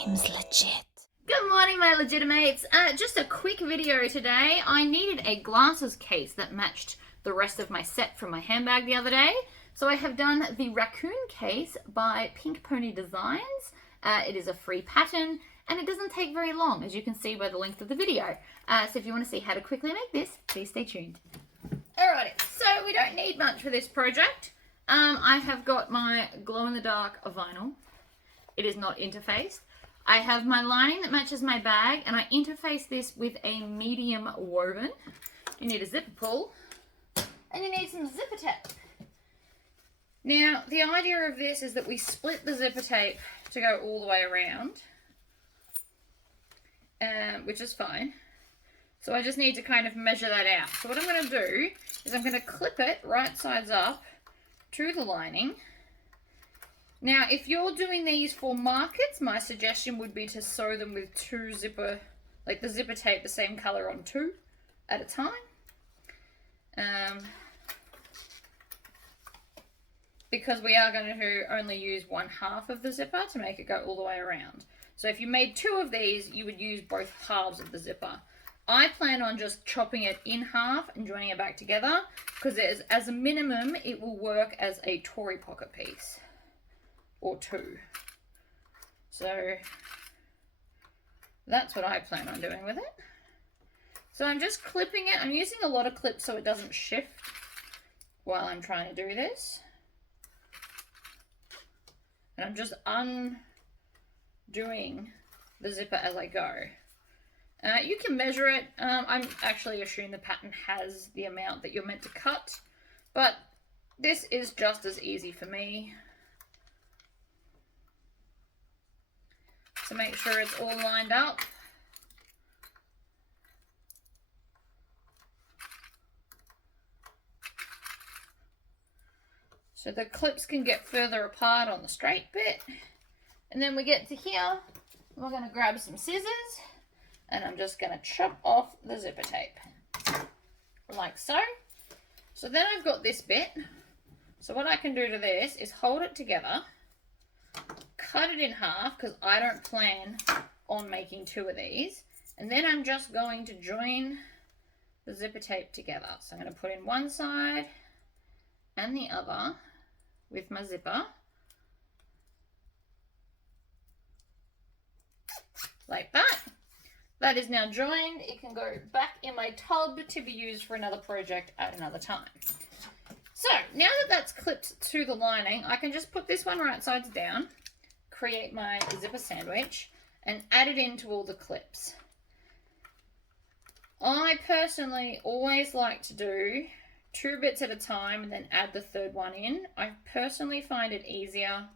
seems legit. Good morning, my legitimates. Just a quick video today. I needed a glasses case that matched the rest of my set from my handbag the other day. So I have done the Raccoon Case by Pink Pony Designs. It is a free pattern and it doesn't take very long, as you can see by the length of the video. So if you want to see how to quickly make this, please stay tuned. Alrighty, so we don't need much for this project. I have got my glow-in-the-dark vinyl. It is not interfaced. I have my lining that matches my bag, and I interface this with a medium woven. You need a zipper pull, and you need some zipper tape. Now, the idea of this is that we split the zipper tape to go all the way around, which is fine. So I just need to kind of measure that out. So what I'm going to do is I'm going to clip it right sides up to the lining. Now, if you're doing these for markets, my suggestion would be to sew them with two zipper, like the zipper tape the same color on two at a time. Because we are going to only use 1/2 of the zipper to make it go all the way around. So if you made 2 of these, you would use both halves of the zipper. I plan on just chopping it in half and joining it back together, because as a minimum, it will work as a Tory pocket piece. Or 2. So that's what I plan on doing with it. So I'm just clipping it. I'm using a lot of clips so it doesn't shift while I'm trying to do this. And I'm just undoing the zipper as I go. You can measure it. I'm actually assuming the pattern has the amount that you're meant to cut, but this is just as easy for me. To make sure it's all lined up. So the clips can get further apart on the straight bit. And then we get to here, we're going to grab some scissors and I'm just going to chop off the zipper tape. Like so. So then I've got this bit. So what I can do to this is hold it together. Cut it in half, because I don't plan on making 2 of these. And then I'm just going to join the zipper tape together. So I'm going to put in one side and the other with my zipper. Like that. That is now joined. It can go back in my tub to be used for another project at another time. So now that that's clipped to the lining, I can just put this one right sides down, create my zipper sandwich, and add it into all the clips. I personally always like to do 2 bits at a time and then add the 3rd one in. I personally find it easier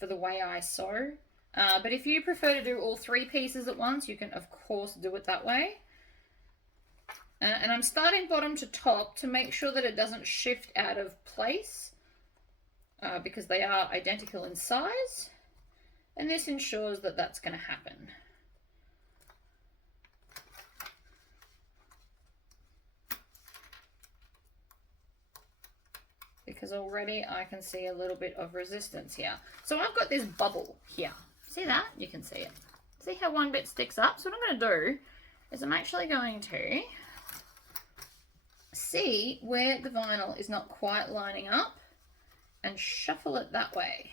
for the way I sew. But if you prefer to do all 3 pieces at once, you can of course do it that way. And I'm starting bottom to top to make sure that it doesn't shift out of place, because they are identical in size. And this ensures that that's going to happen. Because already I can see a little bit of resistance here. So I've got this bubble here. See that? You can see it. See how one bit sticks up? So what I'm going to do is I'm actually going to see where the vinyl is not quite lining up and shuffle it that way.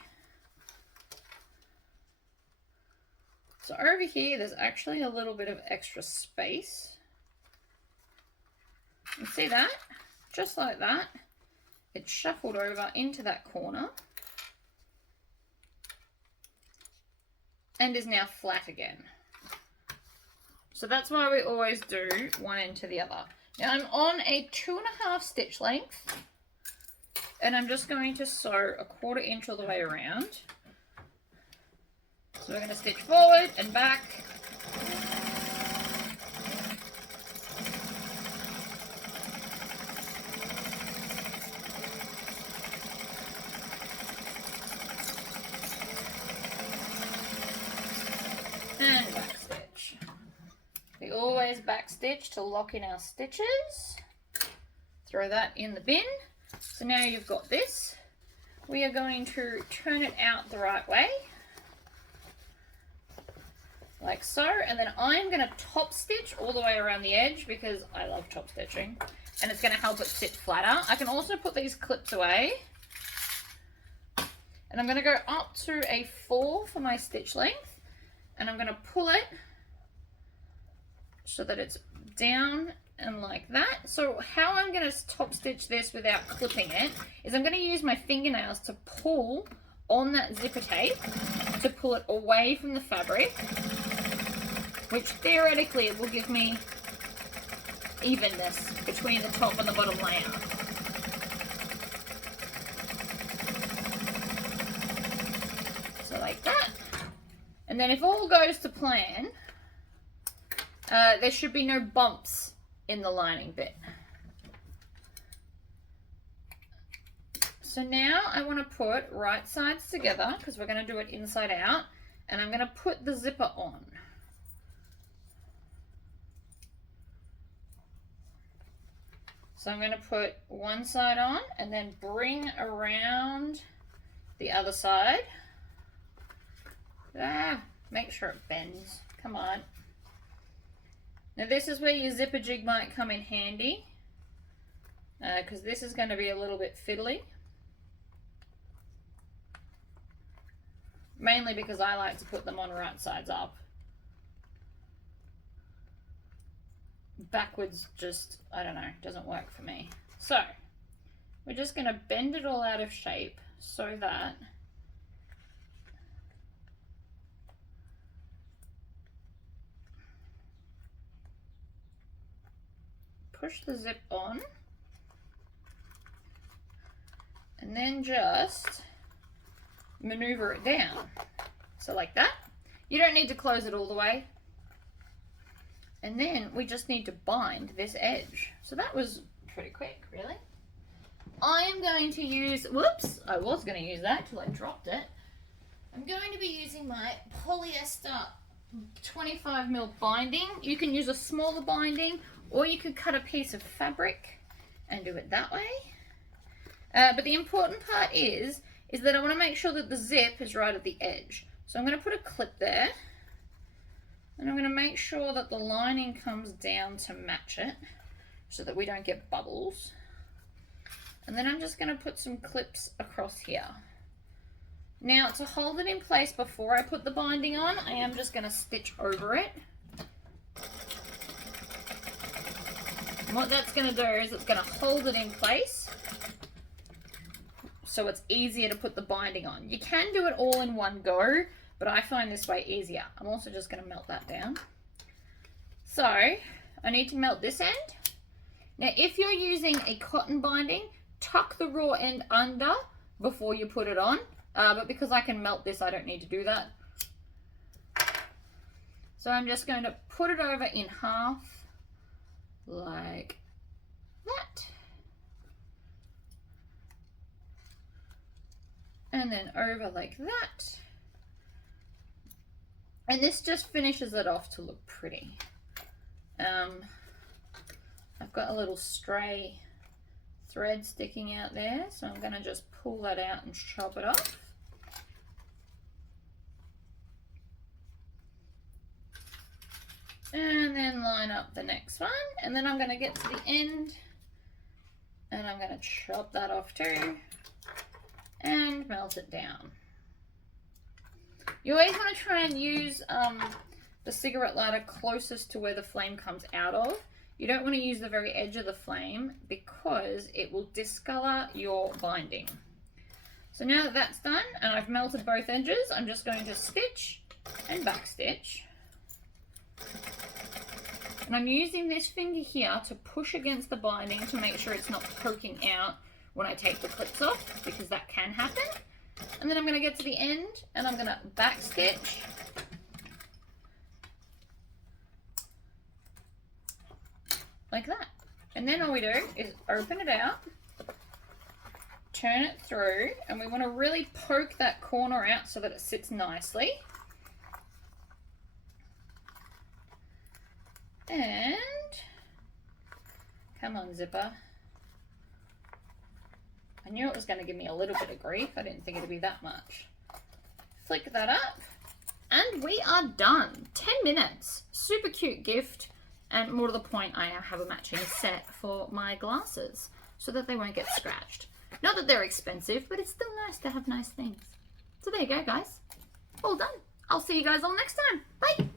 So over here, there's actually a little bit of extra space. You see that? Just like that. It's shuffled over into that corner. And is now flat again. So that's why we always do one end to the other. Now I'm on a 2.5 stitch length. And I'm just going to sew a 1/4 inch all the way around. So we're going to stitch forward and back. And back stitch. We always back stitch to lock in our stitches. Throw that in the bin. So now you've got this. We are going to turn it out the right way. like so, and then I'm going to top stitch all the way around the edge because I love top stitching, and it's going to help it sit flatter. I can also put these clips away, and I'm going to go up to a 4 for my stitch length, and I'm going to pull it so that it's down and like that. So how I'm going to top stitch this without clipping it is I'm going to use my fingernails to pull on that zipper tape to pull it away from the fabric, which theoretically it will give me evenness between the top and the bottom layer. So like that. And then if all goes to plan, there should be no bumps in the lining bit. So now I want to put right sides together because we're going to do it inside out, and I'm going to put the zipper on. So I'm going to put one side on and then bring around the other side. Make sure it bends. Come on. Now this is where your zipper jig might come in handy because this is going to be a little bit fiddly. Mainly because I like to put them on right sides up. Backwards just, I don't know, doesn't work for me. So, we're just going to bend it all out of shape so that push the zip on and then just maneuver it down. So like that. You don't need to close it all the way. And then we just need to bind this edge. So that was pretty quick, really. I am going to use, whoops, I was going to use that till I dropped it. I'm going to be using my polyester 25mm binding. You can use a smaller binding, or you could cut a piece of fabric and do it that way. But the important part is that I want to make sure that the zip is right at the edge. So I'm going to put a clip there, and I'm going to make sure that the lining comes down to match it so that we don't get bubbles. And then I'm just going to put some clips across here. Now to hold it in place before I put the binding on, I am just going to stitch over it. And what that's going to do is it's going to hold it in place so it's easier to put the binding on. You can do it all in one go, but I find this way easier. I'm also just going to melt that down. So I need to melt this end. Now if you're using a cotton binding, tuck the raw end under before you put it on, but because I can melt this, I don't need to do that. So I'm just going to put it over in half like that. And then over like that. And this just finishes it off to look pretty. I've got a little stray thread sticking out there, so I'm going to just pull that out and chop it off. And then line up the next one, and then I'm going to get to the end and I'm going to chop that off too and melt it down. You always want to try and use the cigarette lighter closest to where the flame comes out of. You don't want to use the very edge of the flame because it will discolor your binding. So now that that's done and I've melted both edges, I'm just going to stitch and back stitch. And I'm using this finger here to push against the binding to make sure it's not poking out when I take the clips off, because that can happen. And then I'm going to get to the end and I'm going to back stitch. Like that. And then all we do is open it out, turn it through, and we want to really poke that corner out so that it sits nicely. And come on, zipper. I knew it was going to give me a little bit of grief. I didn't think it'd be that much. Flick that up And we are done. 10 minutes. Super cute gift. And more to the point, I now have a matching set for my glasses so that they won't get scratched. Not that they're expensive, but it's still nice to have nice things. So there you go, guys. All done. I'll see you guys all next time. Bye.